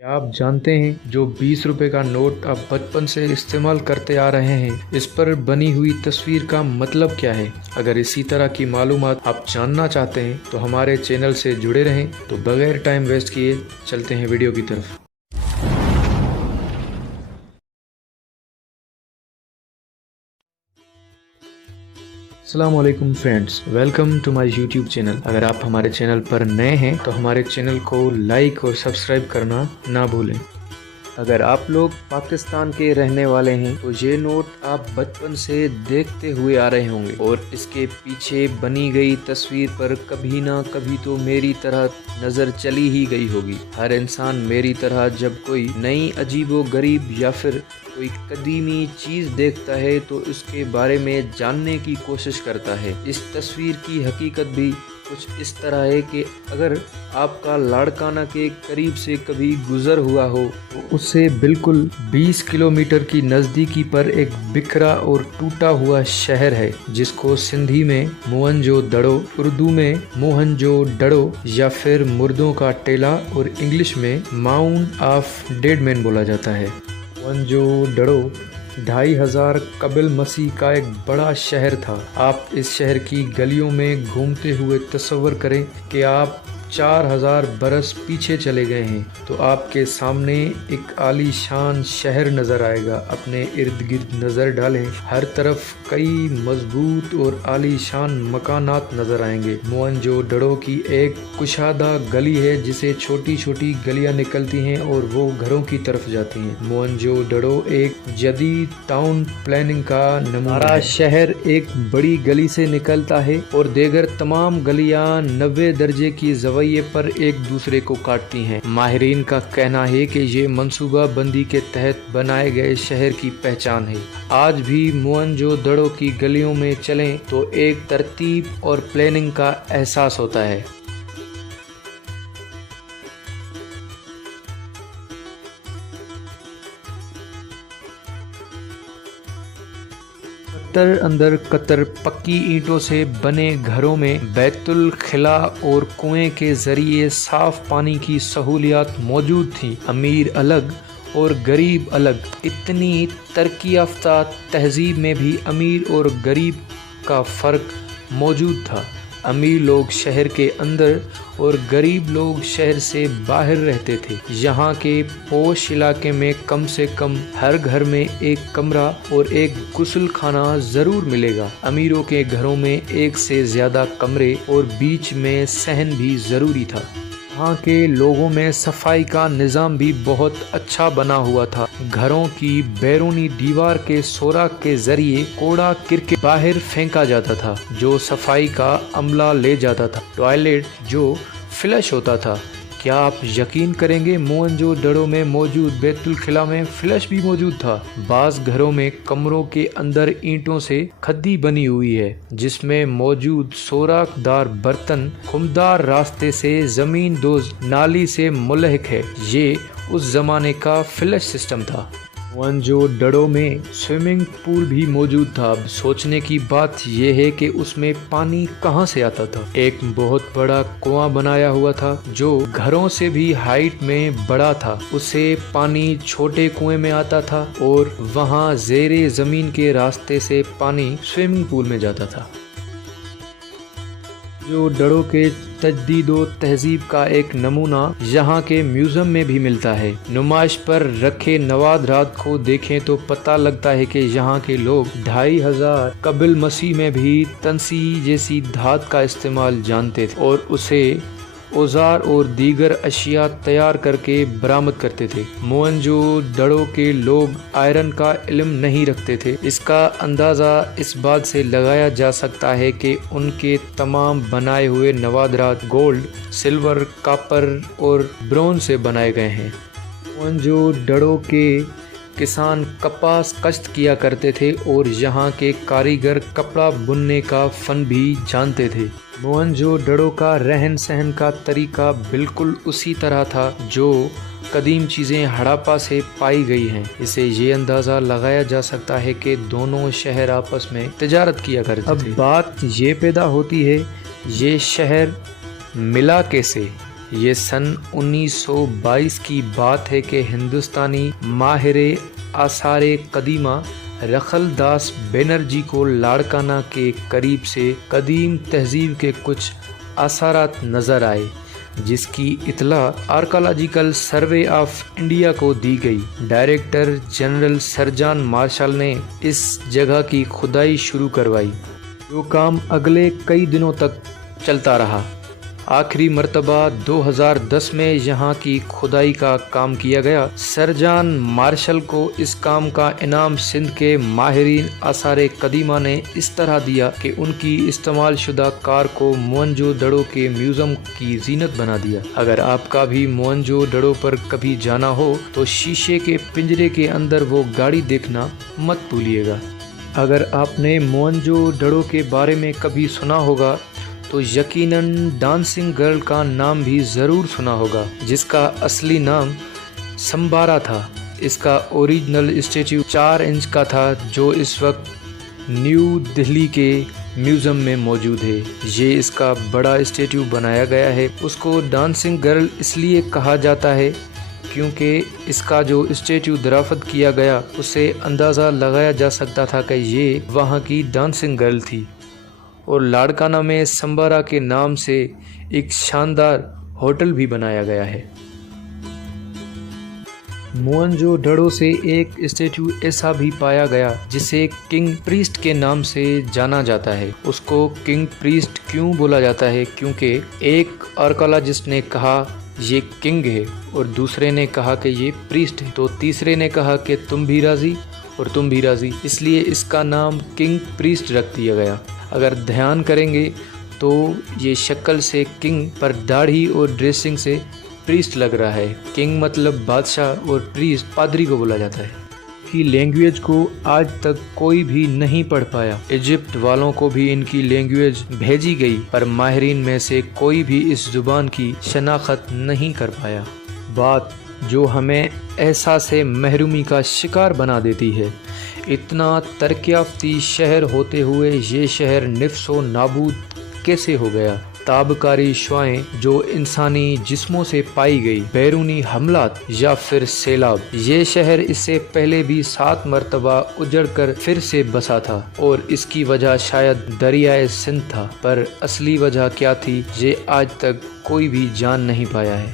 क्या आप जानते हैं जो 20 रुपए का नोट आप बचपन से इस्तेमाल करते आ रहे हैं, इस पर बनी हुई तस्वीर का मतलब क्या है? अगर इसी तरह की मालूमात आप जानना चाहते हैं तो हमारे चैनल से जुड़े रहें। तो बगैर टाइम वेस्ट किए चलते हैं वीडियो की तरफ। अस्सलामुअलैकुम friends, welcome to my YouTube channel. अगर आप हमारे चैनल पर नए हैं तो हमारे चैनल को लाइक और सब्सक्राइब करना ना भूलें। अगर आप लोग पाकिस्तान के रहने वाले हैं तो ये नोट आप बचपन से देखते हुए आ रहे होंगे और इसके पीछे बनी गई तस्वीर पर कभी ना कभी तो मेरी तरह नज़र चली ही गई होगी। हर इंसान मेरी तरह जब कोई नई अजीबो गरीब या फिर कोई कदीमी चीज़ देखता है तो उसके बारे में जानने की कोशिश करता है। इस तस्वीर की हकीकत भी कुछ इस तरह है कि अगर आपका लाड़काना के करीब से कभी गुजर हुआ हो तो उससे बिल्कुल 20 किलोमीटर की नज़दीकी पर एक बिखरा और टूटा हुआ शहर है जिसको सिंधी में मोहनजोदड़ो, उर्दू में मोहनजोदड़ो या फिर मुर्दों का टेला और इंग्लिश में माउंट ऑफ डेड मैन बोला जाता है। मोहनजोदड़ो 2500 कबिल मसीह का एक बड़ा शहर था। आप इस शहर की गलियों में घूमते हुए तस्वर करें कि आप 4000 बरस पीछे चले गए हैं तो आपके सामने एक आलीशान शहर नज़र आएगा। अपने इर्द गिर्द नज़र डालें, हर तरफ कई मजबूत और आलीशान मकानात नज़र आएंगे। मोहनजोदड़ो की एक कुशादा गली है जिसे छोटी छोटी गलियां निकलती हैं और वो घरों की तरफ जाती हैं। मोहनजोदड़ो एक जदीद टाउन प्लानिंग का नमूना है। शहर एक बड़ी गली से निकलता है और देगर तमाम गलियां 90 दर्जे की रवैये पर एक दूसरे को काटती हैं। माहिरीन का कहना है कि ये मंसूबा बंदी के तहत बनाए गए शहर की पहचान है। आज भी मोहनजोदड़ो की गलियों में चलें तो एक तरतीब और प्लानिंग का एहसास होता है। अंदर कतर पक्की ईंटों से बने घरों में बैतुल खिला और कुएं के जरिए साफ पानी की सहूलियात मौजूद थी। अमीर अलग और गरीब अलग। इतनी तरक्की याफ्ता तहजीब में भी अमीर और गरीब का फ़र्क मौजूद था। अमीर लोग शहर के अंदर और गरीब लोग शहर से बाहर रहते थे। यहाँ के पोश इलाके में कम से कम हर घर में एक कमरा और एक गुस्ल खाना ज़रूर मिलेगा। अमीरों के घरों में एक से ज़्यादा कमरे और बीच में सहन भी ज़रूरी था। यहाँ के लोगों में सफाई का निज़ाम भी बहुत अच्छा बना हुआ था। घरों की बैरूनी दीवार के सोराख के जरिए कूड़ा करके बाहर फेंका जाता था जो सफाई का अमला ले जाता था। टॉयलेट जो फ्लश होता था। क्या आप यकीन करेंगे, मोहनजोदड़ो में मौजूद बैतुल खिला में फ्लश भी मौजूद था। बाज़ घरों में कमरों के अंदर ईंटों से खद्दी बनी हुई है जिसमें मौजूद सोराखदार बर्तन खुमदार रास्ते से ज़मीन दोज नाली से मुल्हक है। ये उस ज़माने का फ्लश सिस्टम था। मोहनजोदड़ो में स्विमिंग पूल भी मौजूद था। अब सोचने की बात यह है कि उसमें पानी कहाँ से आता था। एक बहुत बड़ा कुआं बनाया हुआ था जो घरों से भी हाइट में बड़ा था। उसे पानी छोटे कुएं में आता था और वहाँ ज़ेरे ज़मीन के रास्ते से पानी स्विमिंग पूल में जाता था। मोहनजोदड़ो के तजदीद व तहजीब का एक नमूना यहाँ के म्यूज़ियम में भी मिलता है। नुमाइश पर रखे नवादरात को देखें तो पता लगता है कि यहाँ के लोग 2500 कबिल मसीह में भी तंसी जैसी धात का इस्तेमाल जानते थे और उसे औजार और दीगर अशिया तैयार करके बरामद करते थे। मोहनजोदड़ो के लोग आयरन का इल्म नहीं रखते थे। इसका अंदाज़ा इस बात से लगाया जा सकता है कि उनके तमाम बनाए हुए नवादरात गोल्ड, सिल्वर, कॉपर और ब्रोंज से बनाए गए हैं। मोहनजोदड़ो के किसान कपास कश्त किया करते थे और यहाँ के कारीगर कपड़ा बुनने का फन भी जानते थे। मोहनजोदड़ो का रहन सहन का तरीका बिल्कुल उसी तरह था जो कदीम चीज़ें हड़प्पा से पाई गई हैं। इसे ये अंदाज़ा लगाया जा सकता है कि दोनों शहर आपस में तिजारत किया करते थे। अब बात ये पैदा होती है, ये शहर मिला कैसे? یہ سن 1922 کی بات ہے کہ ہندوستانی ماہر آثار قدیمہ رخل داس بینرجی کو لاڑکانہ کے قریب سے قدیم تہذیب کے کچھ آثارات نظر آئے، جس کی اطلاع آرکالوجیکل سروے آف انڈیا کو دی گئی۔ Director general sir John Marshall نے اس جگہ کی کھدائی شروع کروائی، جو کام اگلے کئی دنوں تک چلتا رہا۔ آخری مرتبہ 2010 میں یہاں کی کھدائی کا کام کیا گیا۔ سر جان مارشل کو اس کام کا انعام سندھ کے ماہرین آثار قدیمہ نے اس طرح دیا کہ ان کی استعمال شدہ کار کو موئنجو دڑو کے میوزیم کی زینت بنا دیا۔ اگر آپ کا بھی موئنجو دڑو پر کبھی جانا ہو تو شیشے کے پنجرے کے اندر وہ گاڑی دیکھنا مت بھولیے گا۔ اگر آپ نے موئنجو دڑو کے بارے میں کبھی سنا ہوگا تو یقیناً ڈانسنگ گرل کا نام بھی ضرور سنا ہوگا، جس کا اصلی نام سمبارا تھا۔ اس کا اوریجنل اسٹیچو 4 انچ کا تھا، جو اس وقت نیو دہلی کے میوزیم میں موجود ہے۔ یہ اس کا بڑا اسٹیچو بنایا گیا ہے۔ اس کو ڈانسنگ گرل اس لیے کہا جاتا ہے کیونکہ اس کا جو اسٹیچو درآمد کیا گیا، اسے اندازہ لگایا جا سکتا تھا کہ یہ وہاں کی ڈانسنگ گرل تھی۔ اور لاڑکانہ میں سمبارا کے نام سے ایک شاندار ہوٹل بھی بنایا گیا ہے۔ موئنجو دڑو سے ایک اسٹیچو ایسا بھی پایا گیا جسے کنگ پریسٹ کے نام سے جانا جاتا ہے۔ اس کو کنگ پریسٹ کیوں بولا جاتا ہے؟ کیونکہ ایک آرکالوجسٹ نے کہا یہ کنگ ہے اور دوسرے نے کہا کہ یہ پریسٹ ہے، تو تیسرے نے کہا کہ تم بھی راضی اور تم بھی راضی، اس لیے اس کا نام کنگ پریسٹ رکھ دیا گیا۔ اگر دھیان کریں گے تو یہ شکل سے کنگ پر داڑھی اور ڈریسنگ سے پریسٹ لگ رہا ہے۔ کنگ مطلب بادشاہ اور پریسٹ پادری کو بولا جاتا ہے۔ کی لینگویج کو آج تک کوئی بھی نہیں پڑھ پایا۔ ایجپٹ والوں کو بھی ان کی لینگویج بھیجی گئی، پر ماہرین میں سے کوئی بھی اس زبان کی شناخت نہیں کر پایا۔ بات جو ہمیں احساس محرومی کا شکار بنا دیتی ہے۔ اتنا ترقی یافتہ شہر ہوتے ہوئے یہ شہر نفس و نابود کیسے ہو گیا؟ تابکاری شعاعیں جو انسانی جسموں سے پائی گئی، بیرونی حملات یا پھر سیلاب۔ یہ شہر اس سے پہلے بھی 7 مرتبہ اجڑ کر پھر سے بسا تھا، اور اس کی وجہ شاید دریائے سندھ تھا، پر اصلی وجہ کیا تھی یہ آج تک کوئی بھی جان نہیں پایا ہے۔